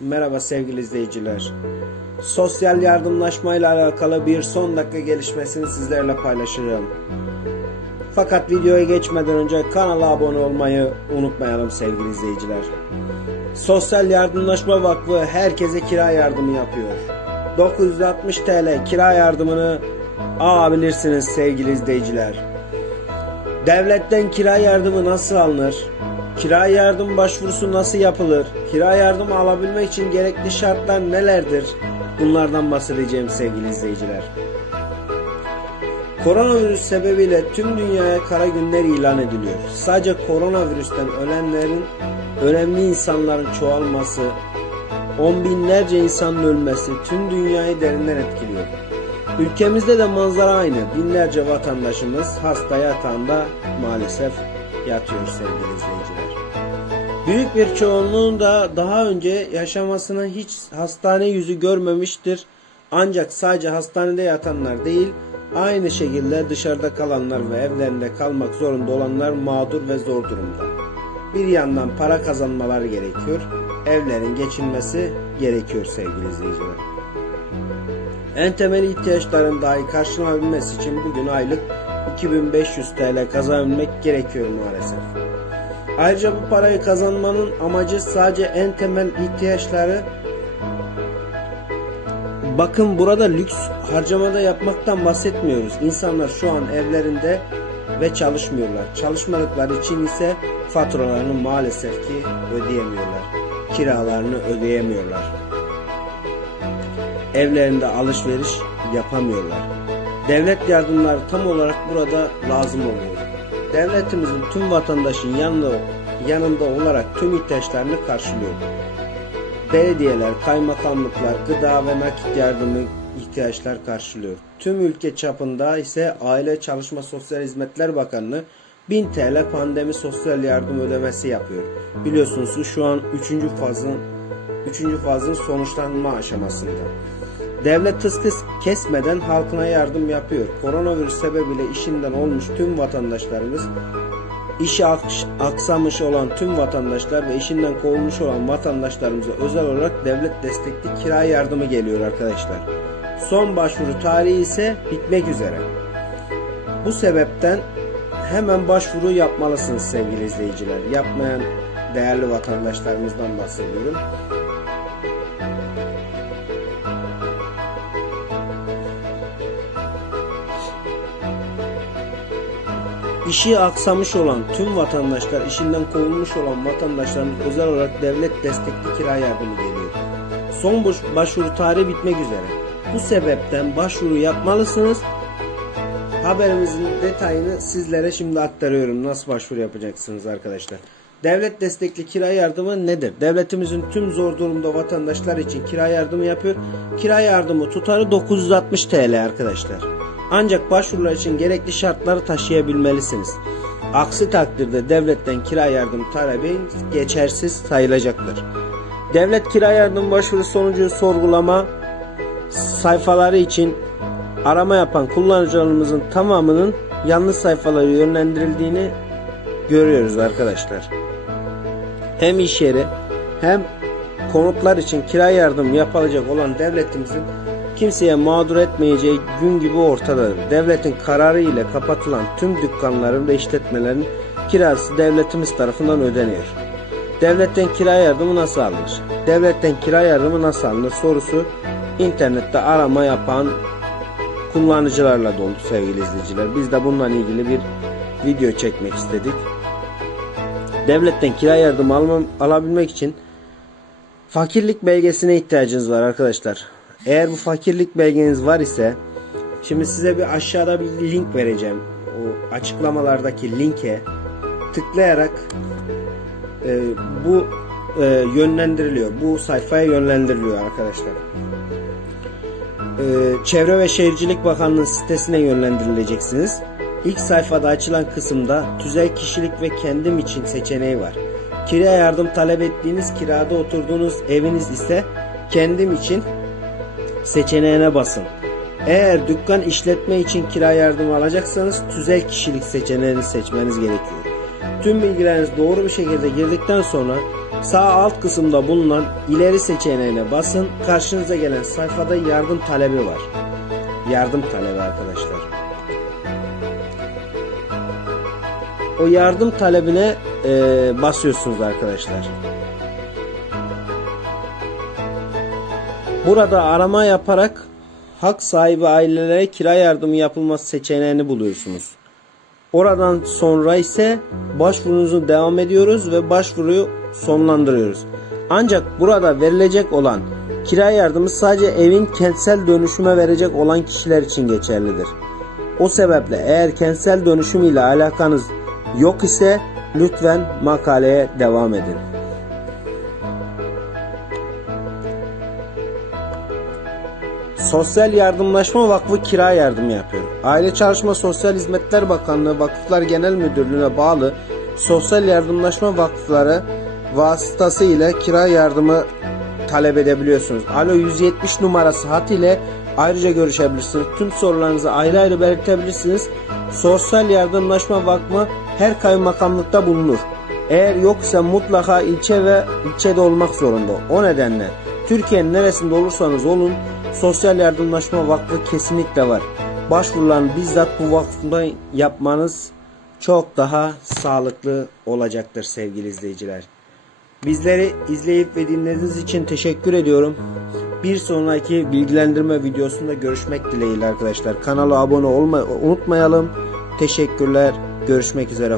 Merhaba sevgili izleyiciler. Sosyal yardımlaşma ile alakalı bir son dakika gelişmesini sizlerle paylaşacağım. Fakat videoya geçmeden önce kanala abone olmayı unutmayalım sevgili izleyiciler. Sosyal Yardımlaşma Vakfı herkese kira yardımı yapıyor. 960 TL kira yardımını alabilirsiniz sevgili izleyiciler. Devletten kira yardımı nasıl alınır? Kira yardım başvurusu nasıl yapılır? Kira yardımı alabilmek için gerekli şartlar nelerdir? Bunlardan bahsedeceğim sevgili izleyiciler. Koronavirüs sebebiyle tüm dünyaya kara günler ilan ediliyor. Sadece koronavirüsten ölenlerin, önemli insanların çoğalması, on binlerce insanın ölmesi tüm dünyayı derinden etkiliyor. Ülkemizde de manzara aynı. Binlerce vatandaşımız hasta yatağında maalesef yatıyor sevgili izleyiciler. Büyük bir çoğunluğun da daha önce yaşamasına hiç hastane yüzü görmemiştir. Ancak sadece hastanede yatanlar değil, aynı şekilde dışarıda kalanlar ve evlerinde kalmak zorunda olanlar mağdur ve zor durumda. Bir yandan para kazanmaları gerekiyor, evlerin geçinmesi gerekiyor sevgili izleyiciler. En temel ihtiyaçların dahi karşılanabilmesi için bugün aylık 2500 TL kazanabilmek gerekiyor maalesef. Ayrıca bu parayı kazanmanın amacı sadece en temel ihtiyaçları Bakın burada lüks harcamada yapmaktan bahsetmiyoruz. İnsanlar şu an evlerinde ve çalışmıyorlar. Çalışmadıkları için ise faturalarını maalesef ki ödeyemiyorlar. Kiralarını ödeyemiyorlar. Evlerinde alışveriş yapamıyorlar. Devlet yardımları tam olarak burada lazım oluyor. Devletimizin tüm vatandaşın yanında, yanında olarak tüm ihtiyaçlarını karşılıyor. Belediyeler, kaymakamlıklar, gıda ve nakit yardımı ihtiyaçlar karşılıyor. Tüm ülke çapında ise Aile Çalışma Sosyal Hizmetler Bakanlığı 1000 TL pandemi sosyal yardım ödemesi yapıyor. Biliyorsunuz şu an 3. fazın 3. fazın sonuçlanma aşamasında. Devlet hız kesmeden halkına yardım yapıyor. Koronavirüs sebebiyle işinden olmuş tüm vatandaşlarımız işi aksamış olan tüm vatandaşlar ve işinden kovulmuş olan vatandaşlarımıza özel olarak devlet destekli kira yardımı geliyor arkadaşlar. Son başvuru tarihi ise bitmek üzere. Bu sebepten hemen başvuru yapmalısınız sevgili izleyiciler. Yapmayan değerli vatandaşlarımızdan bahsediyorum. İşi aksamış olan tüm vatandaşlar, işinden kovulmuş olan vatandaşların özel olarak devlet destekli kira yardımı geliyor. Son başvuru tarihi bitmek üzere. Bu sebepten başvuru yapmalısınız. Haberimizin detayını sizlere şimdi aktarıyorum. Nasıl başvuru yapacaksınız arkadaşlar. Devlet destekli kira yardımı nedir? Devletimizin tüm zor durumda vatandaşlar için kira yardımı yapıyor. Kira yardımı tutarı 960 TL arkadaşlar. Ancak başvurular için gerekli şartları taşıyabilmelisiniz. Aksi takdirde devletten kira yardım talebi geçersiz sayılacaktır. Devlet kira yardım başvuru sonucu sorgulama sayfaları için arama yapan kullanıcılarımızın tamamının yanlış sayfalara yönlendirildiğini görüyoruz arkadaşlar. Hem iş yeri hem konutlar için kira yardım yapılacak olan devletimizin kimseye mağdur etmeyeceği gün gibi ortadadır. Devletin kararı ile kapatılan tüm dükkanların ve işletmelerin kirası devletimiz tarafından ödeniyor. Devletten kira yardımı nasıl alınır? Devletten kira yardımı nasıl alınır sorusu internette arama yapan kullanıcılarla dolu sevgili izleyiciler. Biz de bununla ilgili bir video çekmek istedik. Devletten kira yardımı almam, alabilmek için fakirlik belgesine ihtiyacınız var arkadaşlar. Eğer bu fakirlik belgeniz var ise şimdi size bir aşağıda bir link vereceğim. O açıklamalardaki linke tıklayarak e, bu e, yönlendiriliyor. Bu sayfaya yönlendiriliyor arkadaşlar. E, Çevre ve Şehircilik Bakanlığı sitesine yönlendirileceksiniz. İlk sayfada açılan kısımda tüzel kişilik ve kendim için seçeneği var. Kira yardım talep ettiğiniz kirada oturduğunuz eviniz ise kendim için seçeneğine basın. Eğer dükkan işletme için kira yardımı alacaksanız tüzel kişilik seçeneğini seçmeniz gerekiyor. Tüm bilgileriniz doğru bir şekilde girdikten sonra Sağ alt kısımda bulunan ileri seçeneğine basın. Karşınıza gelen sayfada yardım talebi var. Yardım talebi arkadaşlar. O yardım talebine e, basıyorsunuz arkadaşlar. Burada arama yaparak hak sahibi ailelere kira yardımı yapılması seçeneğini buluyorsunuz. Oradan sonra ise başvurunuzu devam ediyoruz ve başvuruyu sonlandırıyoruz. Ancak burada verilecek olan kira yardımı sadece evin kentsel dönüşüme verecek olan kişiler için geçerlidir. O sebeple eğer kentsel dönüşüm ile alakanız yok ise lütfen makaleye devam edin. Sosyal Yardımlaşma Vakfı kira yardımı yapıyor. Aile Çalışma Sosyal Hizmetler Bakanlığı Vakıflar Genel Müdürlüğü'ne bağlı sosyal yardımlaşma vakıfları vasıtasıyla kira yardımı talep edebiliyorsunuz. Alo 170 numarası hat ile ayrıca görüşebilirsiniz. Tüm sorularınızı ayrı ayrı belirtebilirsiniz. Sosyal Yardımlaşma Vakfı her kaymakamlıkta bulunur. Eğer yoksa mutlaka ilçe ve ilçede olmak zorunda. O nedenle Türkiye'nin neresinde olursanız olun Sosyal Yardımlaşma Vakfı kesinlikle var. Başvurularını bizzat bu vakfında yapmanız çok daha sağlıklı olacaktır sevgili izleyiciler. Bizleri izleyip ve dinlediğiniz için teşekkür ediyorum. Bir sonraki bilgilendirme videosunda görüşmek dileğiyle arkadaşlar. Kanala abone olmayı unutmayalım. Teşekkürler. Görüşmek üzere.